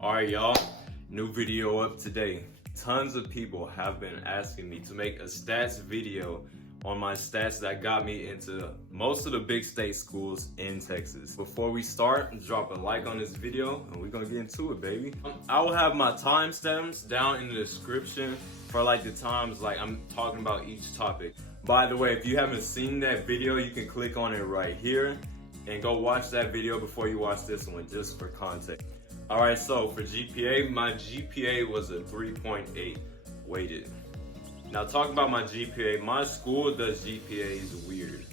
Alright y'all, new video up today. Tons of people have been asking me to make a stats video on my stats that got me into most of the big state schools in Texas. Before we start, drop a like on this video and we're gonna get into it, baby. I will have my timestamps down in the description for like the times like I'm talking about each topic. By the way, if you haven't seen that video, you can click on it right here and go watch that video before you watch this one, just for context. All right, so for GPA, my GPA was a 3.8 weighted. Now talking about my GPA, my school does GPAs weird.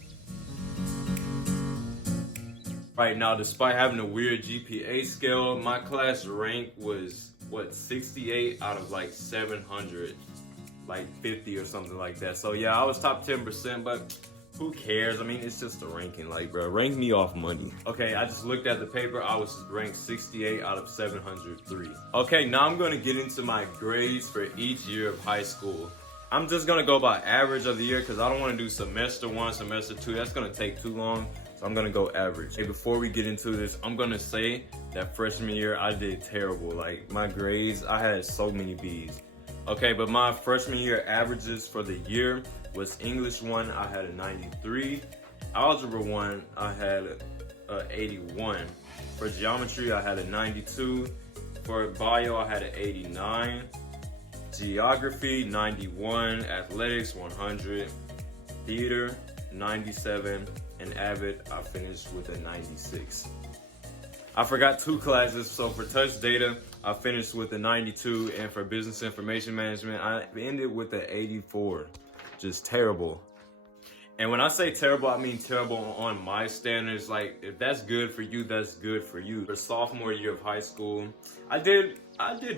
Right now, despite having a weird GPA scale, my class rank was, what, 68 out of like 700, like 50 or something like that. So yeah, I was top 10%, but who cares? I mean, it's just a ranking, like, bro, rank me off money. Okay, I just looked at the paper. I was ranked 68 out of 703. Okay, now I'm gonna get into my grades for each year of high school. I'm just gonna go by average of the year because I don't wanna do semester 1, semester 2. That's gonna take too long, so I'm gonna go average. Hey, before we get into this, I'm gonna say that freshman year, I did terrible. Like, my grades, I had so many B's. Okay, but my freshman year averages for the year was English 1, I had a 93. Algebra 1, I had a 81. For geometry, I had a 92. For bio, I had an 89. Geography, 91. Athletics, 100. Theater, 97. And Avid, I finished with a 96. I forgot 2 classes, so for touch data, I finished with a 92, and for business information management, I ended with an 84. Just terrible. And when I say terrible, I mean terrible on my standards. Like, if that's good for you, that's good for you. For sophomore year of high school, I did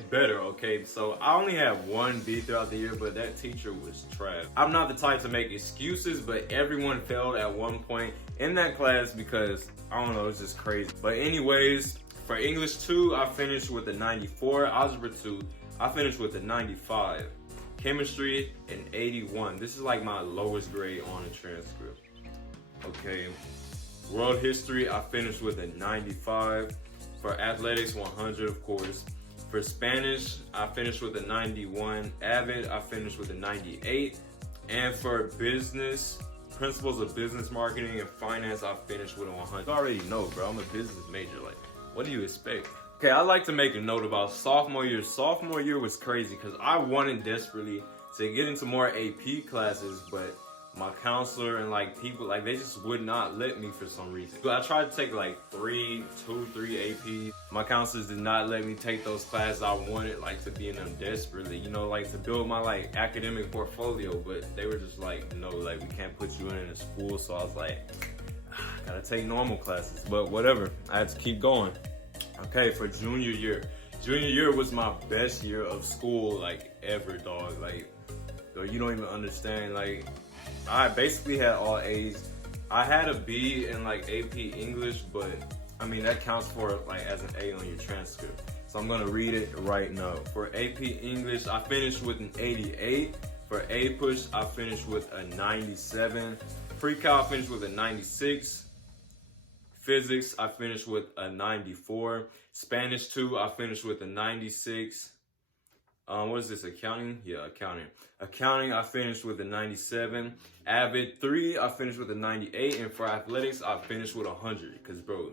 better, okay? So I only had 1 B throughout the year, but that teacher was trash. I'm not the type to make excuses, but everyone failed at one point in that class because, I don't know, it's just crazy. But anyways, for English 2, I finished with a 94. Algebra 2, I finished with a 95. Chemistry, an 81. This is like my lowest grade on the transcript. Okay. World history, I finished with a 95. For athletics, 100, of course. For Spanish, I finished with a 91. Avid, I finished with a 98. And for business, principles of business marketing and finance, I finished with a 100. You already know, bro, I'm a business major. Like, what do you expect? Okay, I'd like to make a note about sophomore year. Sophomore year was crazy because I wanted desperately to get into more AP classes, but my counselor and like people, like, they just would not let me for some reason. I tried to take like 3 AP. My counselors did not let me take those classes. I wanted like to be in them desperately, you know, like to build my like academic portfolio, but they were just like, no, like we can't put you in a school. So I was like, gotta take normal classes, but whatever. I had to keep going. Okay, for junior year. Junior year was my best year of school, like, ever, dog. Like, yo, you don't even understand. Like, I basically had all A's. I had a B in, like, AP English, but, I mean, that counts for, like, as an A on your transcript. So I'm gonna read it right now. For AP English, I finished with an 88. For A-Push, I finished with a 97. Pre-Cal, I finished with a 96. Physics, I finished with a 94. Spanish 2, I finished with a 96. What is this, accounting? Yeah, accounting. Accounting, I finished with a 97. Avid 3, I finished with a 98. And for athletics, I finished with 100. Because, bro,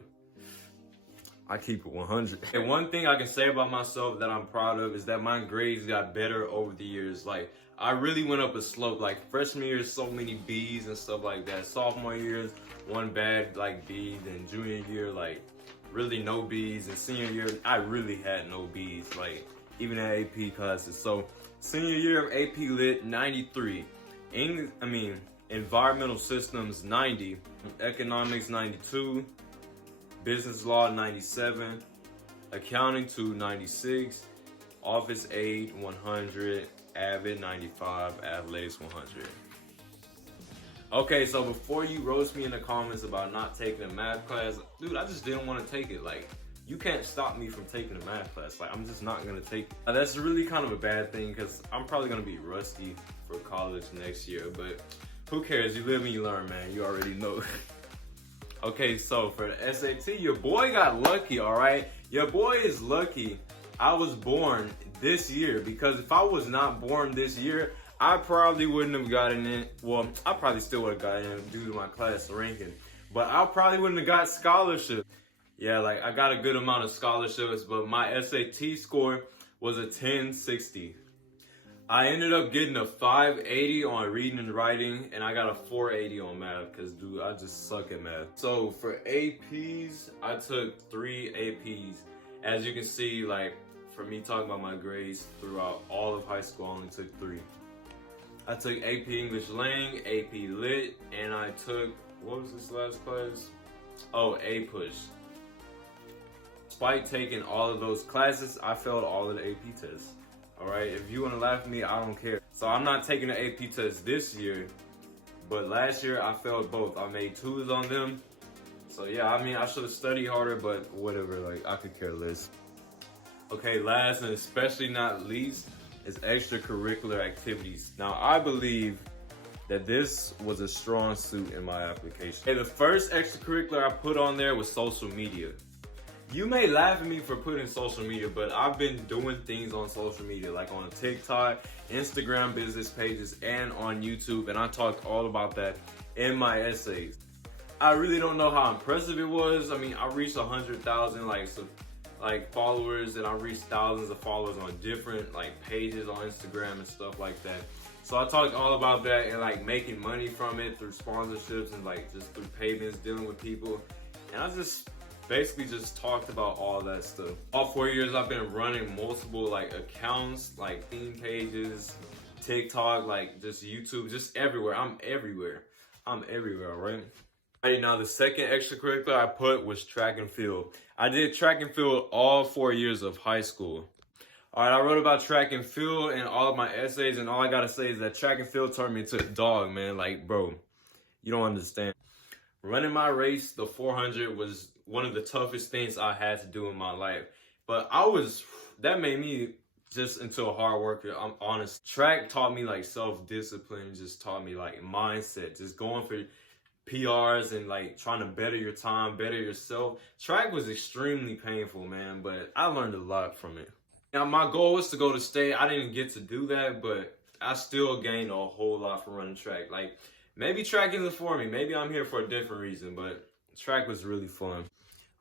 I keep it 100. And one thing I can say about myself that I'm proud of is that my grades got better over the years. Like, I really went up a slope. Like, freshman year, so many B's and stuff like that. Sophomore years, 1 bad, like, B. Then junior year, like, really no B's. And senior year, I really had no B's, like, even at AP classes. So, senior year of AP Lit, 93. Environmental systems, 90. Economics, 92. Business law, 97. Accounting 2, 96. Office aid, 100. Avid, 95. Athletics, 100. Okay, so before you roast me in the comments about not taking a math class, dude, I just didn't want to take it. Like, you can't stop me from taking a math class. Like, I'm just not gonna take it. That's really kind of a bad thing because I'm probably gonna be rusty for college next year, but who cares? You live and you learn, man. You already know. Okay, so for the SAT, your boy got lucky, all right? Your boy is lucky I was born this year, because if I was not born this year, I probably wouldn't have gotten in. Well, I probably still would have gotten in due to my class ranking, but I probably wouldn't have got scholarship. Yeah, like I got a good amount of scholarships, but my SAT score was a 1060. I ended up getting a 580 on reading and writing, and I got a 480 on math, because dude, I just suck at math. So for APs, I took 3 APs. As you can see, like for me talking about my grades throughout all of high school, I only took 3. I took AP English Lang, AP Lit, and I took, what was this last class? Oh, A-Push. Despite taking all of those classes, I failed all of the AP tests. Alright, if you want to laugh at me, I don't care. So I'm not taking the AP test this year, but last year I failed both. I made 2s on them. So yeah, I mean, I should have studied harder, but whatever, like I could care less. Okay, last and especially not least is extracurricular activities. Now I believe that this was a strong suit in my application. Okay, the first extracurricular I put on there was social media. You may laugh at me for putting social media, but I've been doing things on social media, like on TikTok, Instagram business pages, and on YouTube, and I talked all about that in my essays. I really don't know how impressive it was. I mean, I reached 100,000 like followers, and I reached thousands of followers on different like pages on Instagram and stuff like that. So I talked all about that and like making money from it through sponsorships and like just through payments, dealing with people, and I just basically just talked about all that stuff. All 4 years I've been running multiple like accounts, like theme pages, TikTok, like just YouTube, just everywhere. I'm everywhere, right? Alright, now the second extracurricular I put was track and field. I did track and field all 4 years of high school. Alright, I wrote about track and field in all of my essays, and all I gotta say is that track and field turned me into a dog, man. Like, bro, you don't understand. Running my race, the 400, was one of the toughest things I had to do in my life. But that made me just into a hard worker, I'm honest. Track taught me like self-discipline, just taught me like mindset, just going for PRs and like trying to better your time, better yourself. Track was extremely painful, man, but I learned a lot from it. Now my goal was to go to state. I didn't get to do that, but I still gained a whole lot from running track. Like, maybe track isn't for me. Maybe I'm here for a different reason, but track was really fun.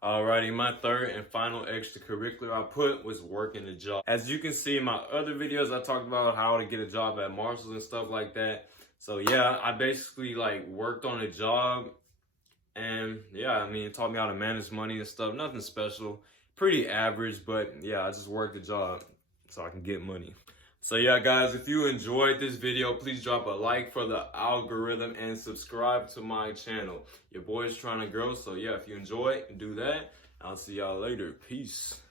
Alrighty, my third and final extracurricular I put was working a job. As you can see in my other videos, I talked about how to get a job at Marshall's and stuff like that. So yeah, I basically like worked on a job, and yeah, I mean, it taught me how to manage money and stuff. Nothing special, pretty average, but yeah, I just worked a job so I can get money. So yeah, guys, if you enjoyed this video, please drop a like for the algorithm and subscribe to my channel. Your boy's trying to grow, so yeah, if you enjoy it, do that. I'll see y'all later. Peace.